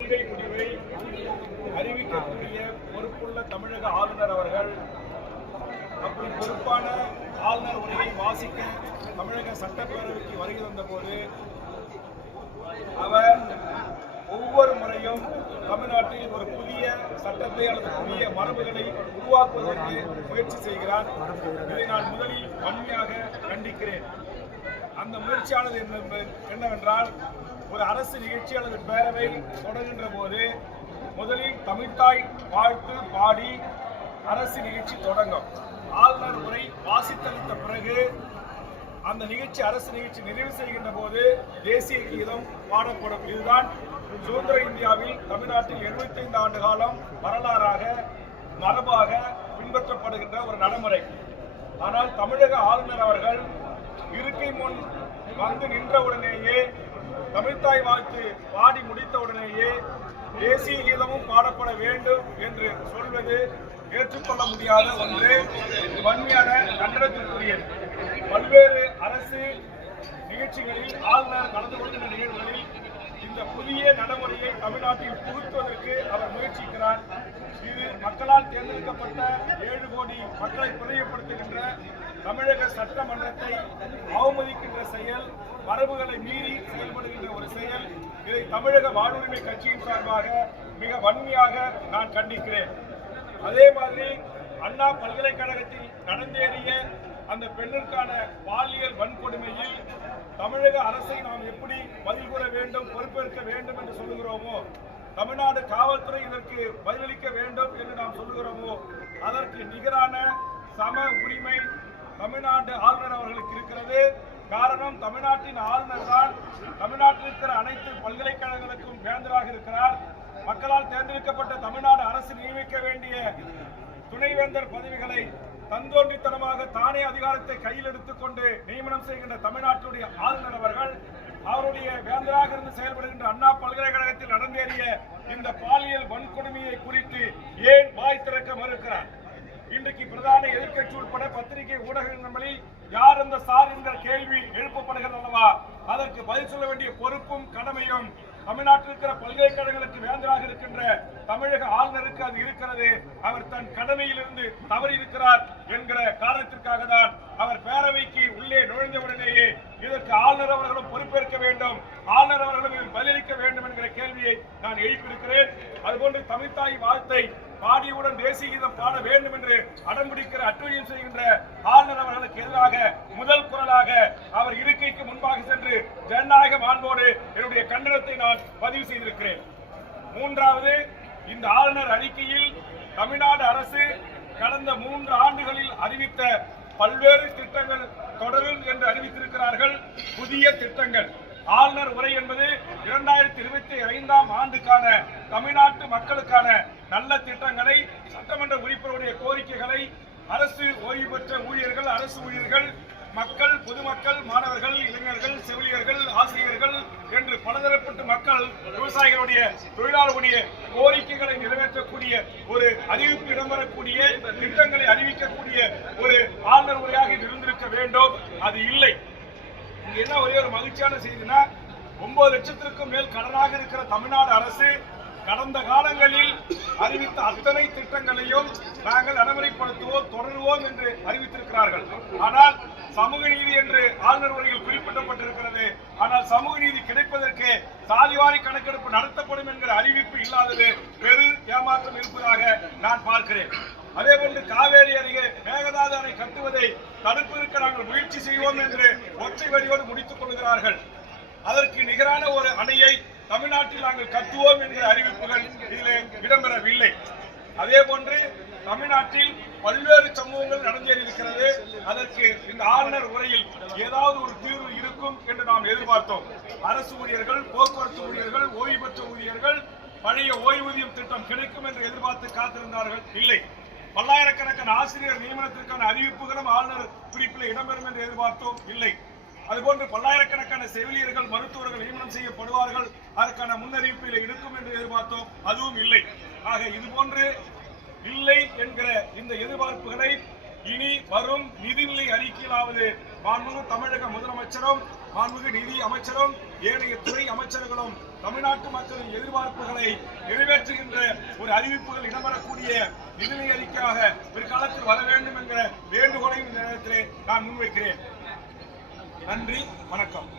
முடிவை அறிவிக்கக்கூடிய பொறுப்புள்ள தமிழக ஆளுநர் அவர்கள் அப்படி பொறுப்பான ஆளுநர் உரையை வாசிக்க தமிழக சட்டப்பேரவைக்கு வருகை தந்தபோது அவர் ஒவ்வொரு முறையும் தமிழ்நாட்டில் ஒரு புதிய சட்டத்தை அல்லது புதிய மரபுகளை உருவாக்குவதற்கு முயற்சி செய்கிறார். இதை நான் முதலில் வன்மையாக கண்டிக்கிறேன். அந்த முயற்சியானது என்னவென்றால், ஒரு அரசு நிகழ்ச்சி அல்லது பேரவை தொடங்குகின்ற போது முதலில் தமிழ்த்தாய் வாழ்த்து பாடி அரசு நிகழ்ச்சி தொடங்கும். ஆளுநர் உரை வாசித்தளித்த பிறகு அந்த நிகழ்ச்சி அரசு நிகழ்ச்சி நிறைவு செய்கின்ற போது தேசிய கீதம் பாடப்படும். இதுதான் சுதந்திர இந்தியாவில் தமிழ்நாட்டில் 75 ஆண்டு காலம் வரலாறாக மரபாக பின்பற்றப்படுகின்ற ஒரு நடைமுறை. ஆனால் தமிழக ஆளுநர் அவர்கள் இருக்கை முன் வந்து நின்றவுடனேயே தமிழ்த்தாய் வாழ்த்து பாடி முடித்தவுடனேயே தேசிய கீதமும் பாடப்பட வேண்டும் என்று சொல்வது ஏற்றுக்கொள்ள முடியாத ஒன்று. வன்மையான கண்டனத்திற்குரியது. பல்வேறு அரசு நிகழ்ச்சிகளில் ஆளுநர் கலந்து கொள்கின்ற நிகழ்வுகளில் இந்த புதிய நடைமுறையை தமிழ்நாட்டில் புகுத்துவதற்கு அவர் முயற்சிக்கிறார். இது மக்களால் தேர்ந்தெடுக்கப்பட்ட 7 கோடி மக்களை பிரியப்படுத்துகின்ற தமிழக சட்டமன்றத்தை அவமதிக்கின்ற செயல், மரபுகளை மீறி செயல்படுகின்ற ஒரு செயல். இதை தமிழக வாழ்வுரிமை கட்சியின் சார்பாக மிக வன்மையாக நான் கண்டிக்கிறேன். அதே மாதிரி அண்ணா பல்கலைக்கழகத்தில் நடந்தேறிய அந்த பெண்ணிற்கான பாலியல் வன்கொடுமையில் தமிழக அரசை நாம் எப்படி பதில் கூற வேண்டும், பொறுப்பேற்க வேண்டும் என்று சொல்லுகிறோமோ, தமிழ்நாடு காவல்துறை இதற்கு பதிலளிக்க வேண்டும் என்று நாம் சொல்லுகிறோமோ, அதற்கு நிகரான சம உரிமை தமிழ்நாடு ஆளுநர் அவர்களுக்கு இருக்கிறது. காரணம், தமிழ்நாட்டின் ஆளுநர் தான் தமிழ்நாட்டில் இருக்கிற அனைத்து பல்கலைக்கழகங்களுக்கும் வேந்தராக இருக்கிறார். மக்களால் தேர்ந்தெடுக்கப்பட்ட தமிழ்நாடு அரசு நியமிக்க வேண்டிய துணைவேந்தர் பதவிகளை தந்தோன்றித்தனமாக தானே அதிகாரத்தை கையில் எடுத்துக்கொண்டு நியமனம் செய்கின்ற தமிழ்நாட்டுடைய ஆளுநர் அவர்கள் அவருடைய வேந்தராக இருந்து செயல்படுகின்ற அண்ணா பல்கலைக்கழகத்தில் நடந்தேறிய இந்த பாலியல் வன்கொடுமையை குறித்து ஏன் வாய் திறக்க மறுக்கிறார்? இன்றைக்கு பிரதான எதிர்க்கட்சி உட்பட பத்திரிகை ஊடகங்களில் யார் அந்த சார் என்ற கேள்வி எழுப்பப்படுகிறது அல்லவா? அதற்கு பதில் சொல்ல வேண்டிய பொறுப்பும் கடமையும் தமிழ்நாட்டில் இருக்கிற பல்கலைக்கழகங்களுக்கு வேந்தராக இருக்கின்ற தமிழக ஆளுநருக்கு அது இருக்கிறது. அவர் தன் கடமையிலிருந்து தவறி இருக்கிறார் என்கிற காரணத்திற்காக தான் அவர் பேரவைக்கு உள்ளே நுழைந்தவுடனேயே இதற்கு ஆளுநர் அவர்களும் பொறுப்பேற்க வேண்டும், ஆளுநர் அவர்களும் இதில் பதிலளிக்க வேண்டும் என்கிற கேள்வியை நான் எழுப்பியிருக்கிறேன். அதுபோன்று தமிழ்த்தாய் வாழ்த்தை பாடியுடன் தேசிய கீதம் பாட வேண்டும் என்று அடம்பிடிக்கிற அட்டுழியம் செய்கின்ற ஆளுநர் அவர்களுக்கு எதிராக முதல் குரலாக அவர் இருக்கைக்கு முன்பாக சென்று ஜனநாயக மாண்போடு என்னுடைய கண்டனத்தை நான் பதிவு செய்திருக்கிறேன். மூன்றாவது, இந்த ஆளுநர் அறிக்கையில் தமிழ்நாடு அரசு கடந்த 3 ஆண்டுகளில் அறிவித்த பல்வேறு திட்டங்கள் தொடரும் என்று அறிவித்திருக்கிறார்கள். புதிய திட்டங்கள். ஆளுநர் உரை என்பது 2025ஆம் ஆண்டுக்கான தமிழ்நாட்டு மக்களுக்கான நல்ல திட்டங்களை, சட்டமன்ற உறுப்பினருடைய கோரிக்கைகளை, அரசு ஓய்வு பெற்ற ஊழியர்கள், அரசு ஊழியர்கள், மக்கள், பொதுமக்கள், மாணவர்கள், இளைஞர்கள், செவிலியர்கள், ஆசிரியர்கள் என்று பலதரப்பட்ட மக்கள், விவசாயிகளுடைய, தொழிலாளர்களுடைய கோரிக்கைகளை நிறைவேற்றக்கூடிய ஒரு அறிவிப்பு இடம்பெறக்கூடிய திட்டங்களை அறிவிக்கக்கூடிய ஒரு ஆளுநர் உரையாக இது இருந்திருக்க வேண்டும். அது இல்லை. என்ன ஒரே ஒரு மகிழ்ச்சியான செய்தினா, 9 லட்சத்திற்கும் மேல் கடனாக இருக்கிற தமிழ்நாடு அரசு கடந்த காலங்களில் அறிவித்த அத்தனை திட்டங்களையும் நாங்கள் நடைமுறைப்படுத்துவோம், தொடருவோம் என்று அறிவித்திருக்கிறார்கள். ஆனால் சமூக நீதி என்று ஆளுநர் உரையில் குறிப்பிடப்பட்டிருக்கிறது. ஆனால் சமூக நீதி கிடைப்பதற்கு சாதிவாரி கணக்கெடுப்பு நடத்தப்படும் என்கிற அறிவிப்பு இல்லாதது பெரு ஏமாற்றம் இருப்பதாக நான் பார்க்கிறேன். அதே போன்று காவேரி அருகே மேகதாது அணை கட்டுவதை தடுப்பதற்கு நாங்கள் முயற்சி செய்வோம் என்று ஒற்றை வரியோடு முடித்துக் கொள்கிறார்கள். அதற்கு நிகரான ஒரு அணையை தமிழ்நாட்டில் நாங்கள் கட்டுவோம் என்கிற அறிவிப்புகள் இதில் இடம்பெறவில்லை. அதே போன்று தமிழ்நாட்டில் பல்வேறு சம்பவங்கள் நடந்தேறியிருக்கிறது. அதற்கு இந்த ஆளுநர் உரையில் ஏதாவது ஒரு தீர்வு இருக்கும் என்று நாம் எதிர்பார்த்தோம். அரசு ஊழியர்கள், போக்குவரத்து ஊழியர்கள், ஓய்வு பெற்ற ஊழியர்கள் பழைய ஓய்வூதியம் திட்டம் கிடைக்கும் என்று எதிர்பார்த்து காத்திருந்தார்கள். இல்லை. பல்லாயிரக்கணக்கான ஆசிரியர் நியமனத்திற்கான அறிவிப்புகளும் ஆளுநர் குறிப்பில் இடம்பெறும் என்று எதிர்பார்த்தோம். இல்லை. அதுபோன்று பல்லாயிரக்கணக்கான செவிலியர்கள், மருத்துவர்கள் நியமனம் செய்யப்படுவார்கள், அதற்கான முன்னறிவிப்பில் இருக்கும் என்று எதிர்பார்த்தோம். அதுவும் இல்லை. ஆக இதுபோன்று இல்லை என்கிற இந்த எதிர்பார்ப்புகளை இனி வரும் நிதிநிலை அறிக்கையிலாவது மாண்புமிகு தமிழக முதலமைச்சரும் மாண்புமிகு நிதி அமைச்சரும் ஏனைய துறை அமைச்சர்களும் தமிழ்நாட்டு மக்களின் எதிர்பார்ப்புகளை நிறைவேற்றுகின்ற ஒரு அறிவிப்புகள் இடம்பெறக்கூடிய நிதிநிலை அறிக்கையாக பிற்காலத்தில் வர வேண்டும் என்ற வேண்டுகோளையும் இந்த நேரத்திலே நான் முன்வைக்கிறேன். நன்றி, வணக்கம்.